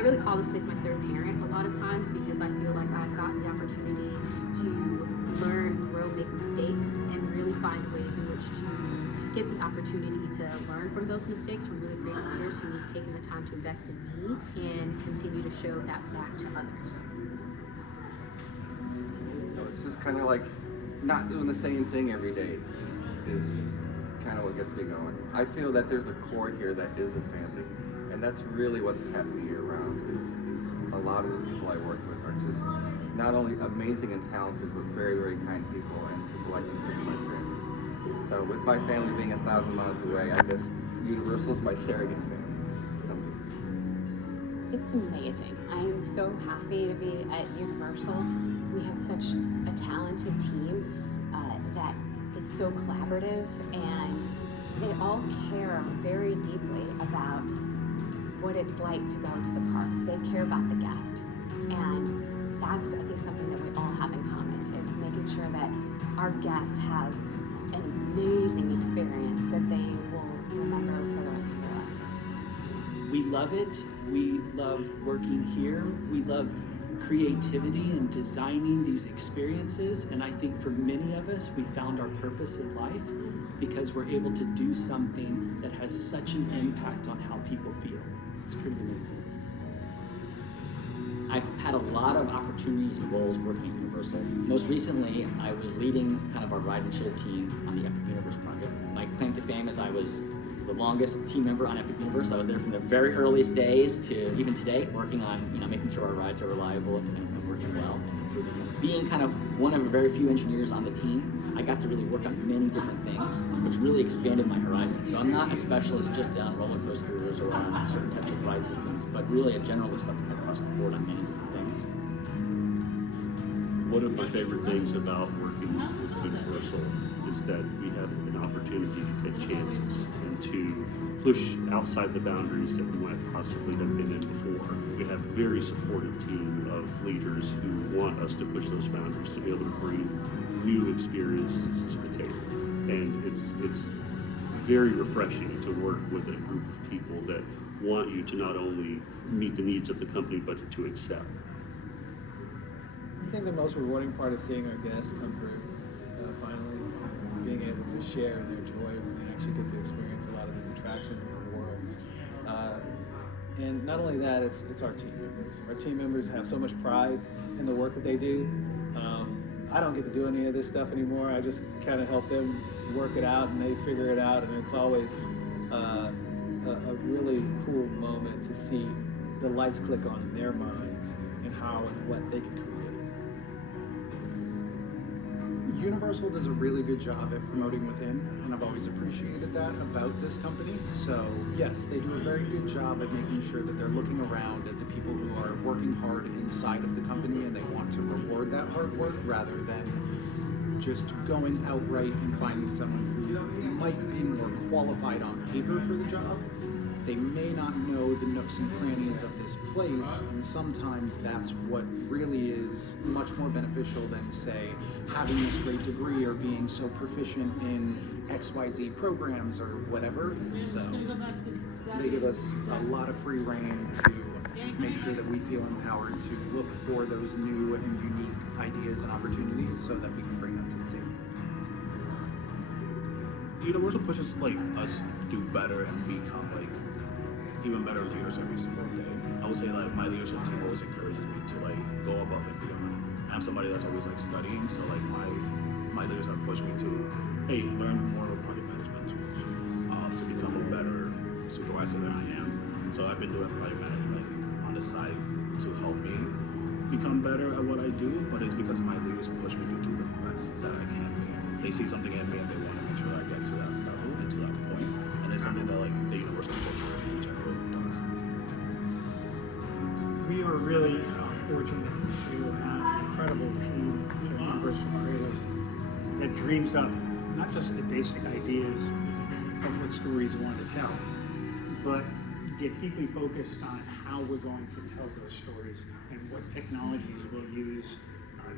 I really call this place my third parent a lot of times because I feel like I've gotten the opportunity to learn, grow, make mistakes, and really find ways in which to get the opportunity to learn from those mistakes from really great leaders who've taken the time to invest in me and continue to show that back to others. So it's just kind of like not doing the same thing every day is kind of what gets me going. I feel that there's a core here that is a family, and that's really what's kept me around. Is a lot of the people I work with are just not only amazing and talented, but very, very kind people and people I consider my family. So with my family being 1,000 miles away, I guess Universal is my surrogate family. It's amazing. I am so happy to be at Universal. We have such a talented team that is so collaborative, and they all care very deeply about what it's like to go to the park. They care about the guest, and that's, I think, something that we all have in common, is making sure that our guests have an amazing experience that they will remember for the rest of their life. We love it. We love working here. We love creativity and designing these experiences. And I think for many of us, we found our purpose in life because we're able to do something that has such an impact on how people feel. It's pretty amazing. I've had a lot of opportunities and roles working at Universal. Most recently, I was leading kind of our ride and show team on the Epic Universe project. My claim to fame is I was the longest team member on Epic Universe. I was there from the very earliest days to even today, working on making sure our rides are reliable and working well and improving them. Being kind of one of the very few engineers on the team, I got to really work on many different things, which really expanded my horizons. So I'm not a specialist just on roller coasters or on certain types of ride systems, but really a generalist across the board on many different things. One of my favorite things about working with Universal is that we have an opportunity to take chances and to push outside the boundaries that we might possibly have been in before. We have a very supportive team of leaders who want us to push those boundaries to be able to bring new experiences to the table. And it's very refreshing to work with a group of people that want you to not only meet the needs of the company, but to excel. I think the most rewarding part is seeing our guests come through, finally, being able to share their joy when they actually get to experience a lot of these attractions and worlds. And not only that, it's our team members. Our team members have so much pride in the work that they do. I don't get to do any of this stuff anymore. I just kind of help them work it out, and they figure it out, and it's always a really cool moment to see the lights click on in their minds and how and what they can create. Universal does a really good job at promoting within, and I've always appreciated that about this company. So yes, they do a very good job at making sure that they're looking around at the people who are working hard inside of the company, and they want to reward that hard work rather than just going outright and finding someone who might be more qualified on paper for the job. They may not know the nooks and crannies of this place, and sometimes that's what really is much more beneficial than, say, having this great degree or being so proficient in XYZ programs or whatever. So they give us a lot of free rein to make sure that we feel empowered to look for those new and unique ideas and opportunities so that we can bring them to the table. Universal pushes us to do better and become even better leaders every single day. I would say my leadership team always encourages me to go above and beyond. I'm somebody that's always studying, so my leaders have pushed me to learn more of project management tools to become a better supervisor than I am. So I've been doing project management on the side to help me become better at what I do, but it's because my leaders push me to do the best that I can be. They see something in me and they want to make sure I get to that level and to that point. And it's something that the Universal culture in general does. We are really fortunate to have an incredible team at Universal Creative that dreams up not just the basic ideas of what stories we want to tell, but get deeply focused on how we're going to tell those stories and what technologies we'll use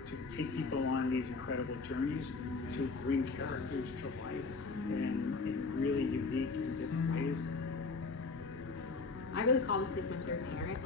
to take people on these incredible journeys, to bring characters to life in really unique and different ways. I really call this place my third parent